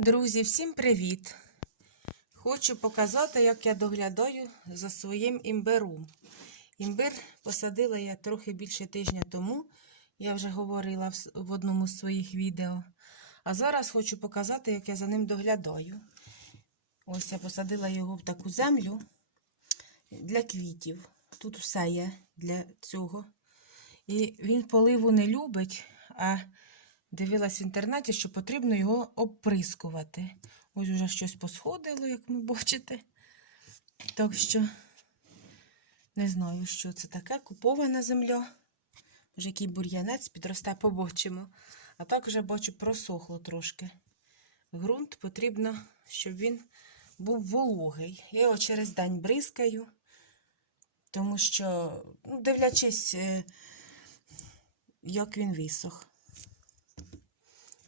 Друзі, всім привіт! Хочу показати, як я доглядаю за своїм імбиром. Імбир посадила я трохи більше тижня тому, я вже говорила в одному з своїх відео. А зараз хочу показати, як я за ним доглядаю. Ось я посадила його в таку землю для квітів. Тут все є для цього. І він поливу не любить, а дивилась в інтернеті, що потрібно його обприскувати. Ось уже щось посходило, як ви бачите. Так що не знаю, що це таке. Купована земля. Вже який бур'янець підросте, побачимо. А так вже бачу, просохло трошки. Грунт потрібно, щоб він був вологий. Я його через день бризкаю, тому що, ну, дивлячись, е, як він висох.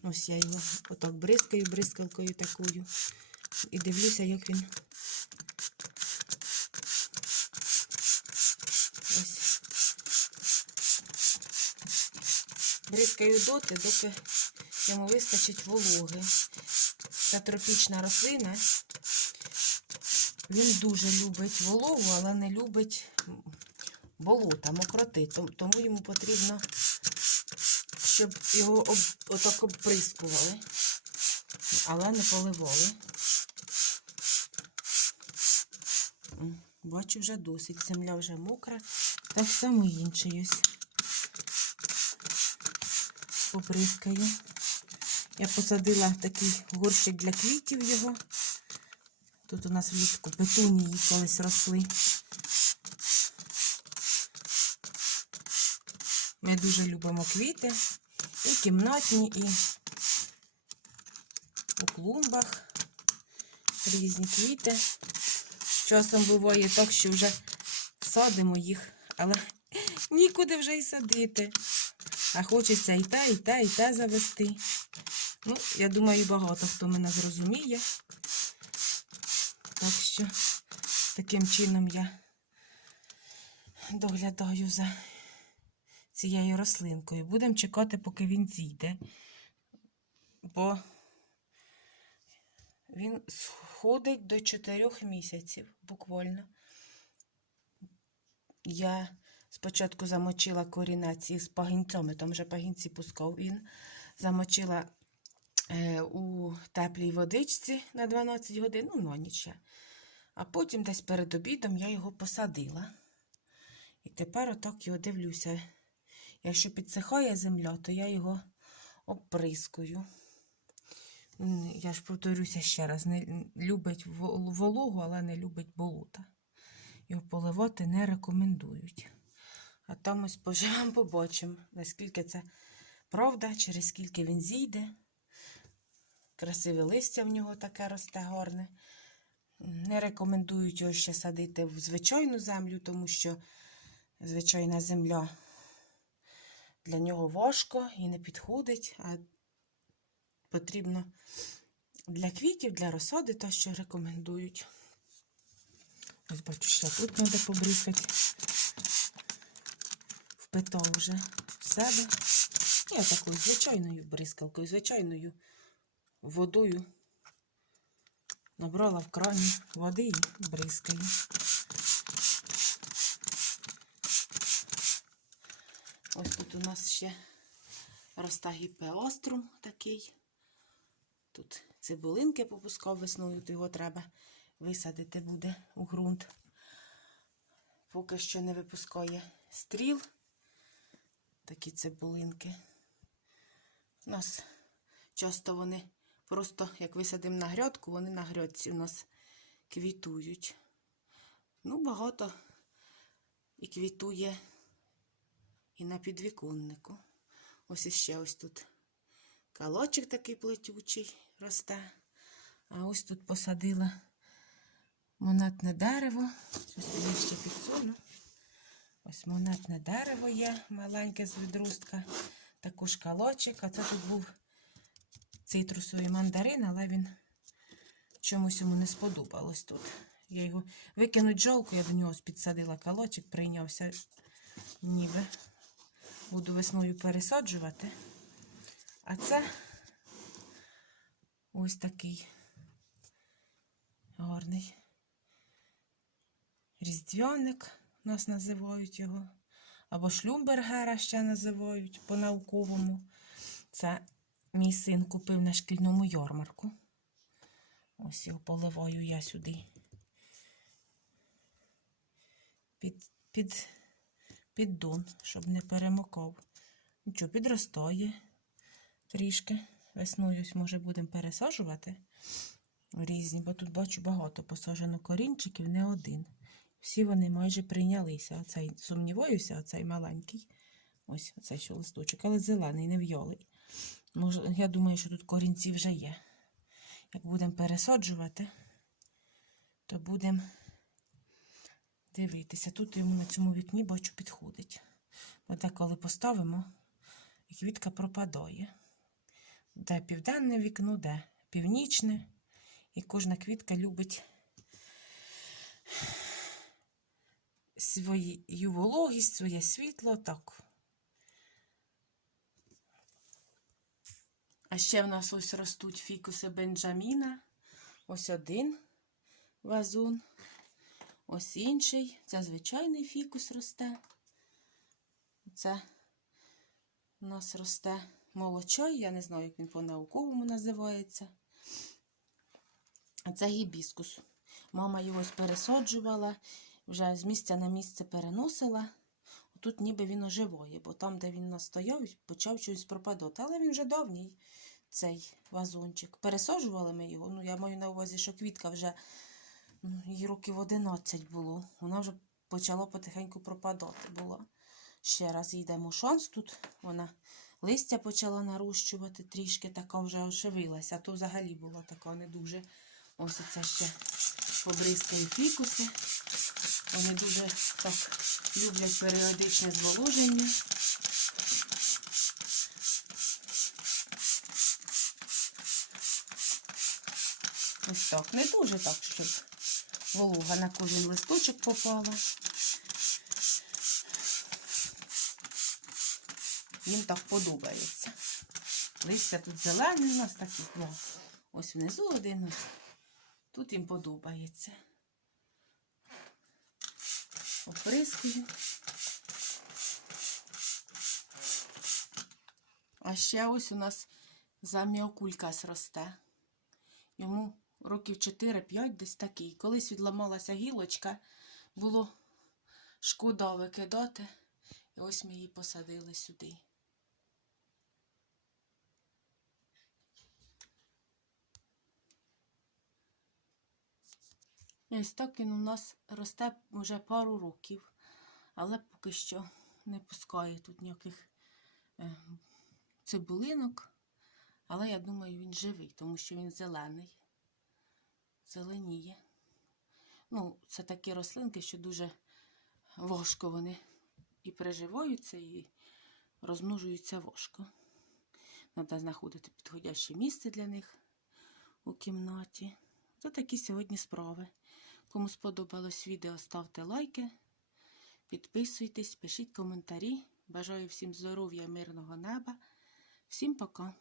Ось я його отак бризкаю, бризкалкою такою. І дивлюся, як він. Ось. Бризкаю доти, доки йому вистачить вологи. Це тропічна рослина. Він дуже любить вологу, але не любить болота, мокроти. Тому йому потрібно щоб його об, отак обприскували, але не поливали. Бачу, вже досить. Земля вже мокра. Так само інший ось. Поприскаю. Я посадила такий горщик для квітів його. Тут у нас влітку петунії колись росли. Ми дуже любимо квіти. І кімнатні, і у клумбах різні квіти. Часом буває так, що вже садимо їх, але нікуди вже й садити. А хочеться і те, і те, і те завести. Ну, я думаю, багато хто мене зрозуміє. Так що таким чином я доглядаю за цією рослинкою. Будемо чекати, поки він зійде, бо він сходить до 4 місяців буквально. Я спочатку замочила корінець із пагінцями, там вже пагінці пускав він. Замочила е, у теплій водичці на 12 годин, ну, на ніч. ще. А потім десь перед обідом я його посадила. І тепер отак його дивлюся. Якщо підсихає земля, то я його обприскую. М, Я ж повторюся ще раз, не любить вологу, але не любить болота. Його поливати не рекомендують. А там ось поживемо, побачимо, наскільки це правда, через скільки він зійде. Красиве листя в нього таке росте гарне. Не рекомендують його ще садити в звичайну землю, тому що звичайна земля для нього важко і не підходить, а потрібно для квітів, для розсади, то, що рекомендують. Ось бачу, ще тут треба побризкати. Впитав вже в себе. Я такою звичайною бризкалкою, звичайною водою набрала в крані води і бризкаю. Ось тут у нас ще росте гіпеострум такий. Тут цибулинки попускав весною, то його треба висадити буде у ґрунт. Поки що не випускає стріл. Такі цибулинки. У нас часто вони просто, як висадимо на грядку, вони на грядці у нас квітують. Ну, багато і квітує і на підвіконнику. Ось іще ось тут калочок такий плетючий росте. А ось тут посадила монетне дерево. Щось ще підсуну. Ось монетне дерево є, маленьке з відростка. Також калочок. А це тут був цитрусовий мандарин, але він чомусь йому не сподобалось тут. Я його викинуть жалко, я до нього підсадила калочок, прийнявся ніби. Буду весною пересаджувати. А це Ось такий гарний різдвяник, нас називають його. Або шлюмбергера ще називають по-науковому. Це мій син купив на шкільному ярмарку. Ось його поливаю я сюди. Під, під, під дон, щоб не перемокав. Нічого, підростає трішки. Весною може будемо пересаджувати різні, бо тут бачу багато посаджено корінчиків, не один. Всі вони майже прийнялися. Оцей сумніваюся, оцей маленький. Ось оцей що листочок, але зелений, не вйолий. Я думаю, що тут корінці вже є. Як будемо пересаджувати, то будемо дивитися. Тут йому на цьому вікні бачу підходить. Бо деколи поставимо, квітка пропадає. Де південне вікно, де північне. І кожна квітка любить свою вологість, своє світло. Так. А ще в нас ось ростуть фікуси Бенджаміна. Ось один вазон. Ось інший. Це звичайний фікус росте. Це у нас росте молочай. Я не знаю, як він по-науковому називається. А це гібіскус. Мама його ось пересаджувала, вже з місця на місце переносила. Тут ніби він оживає, бо там, де він настояв, почав щось пропадати. Але він вже давній, цей вазончик. Пересаджували ми його. Ну, я маю на увазі, що квітка вже їй років 11 було. Вона вже почала потихеньку пропадати. Була. Ще раз їй дамо шанс тут. Вона листя почала нарощувати трішки, така вже оживилася. А то взагалі була така не дуже. Ось це ще побризкаю фікуси. Вони дуже так люблять періодичне зволоження. Ось так. Не дуже так, щоб волога на кожен листочок попала. Їм так подобається. Листя тут зелене у нас такі два. Ось внизу один. Тут їм подобається. Оприскую. А ще ось у нас заміокулькас росте. Йому років 4-5 десь такий. Колись відламалася гілочка, було шкода викидати. І ось ми її посадили сюди. Ось так він у нас росте вже пару років, але поки що не пускає тут ніяких е, цибулинок. Але я думаю, він живий, тому що він зелений, зеленіє. Ну, це такі рослинки, що дуже важко вони і переживаються, і розмножуються важко. Треба знаходити підходяще місце для них у кімнаті. Це такі сьогодні справи. Кому сподобалось відео, ставте лайки, підписуйтесь, пишіть коментарі. Бажаю всім здоров'я, мирного неба. Всім пока!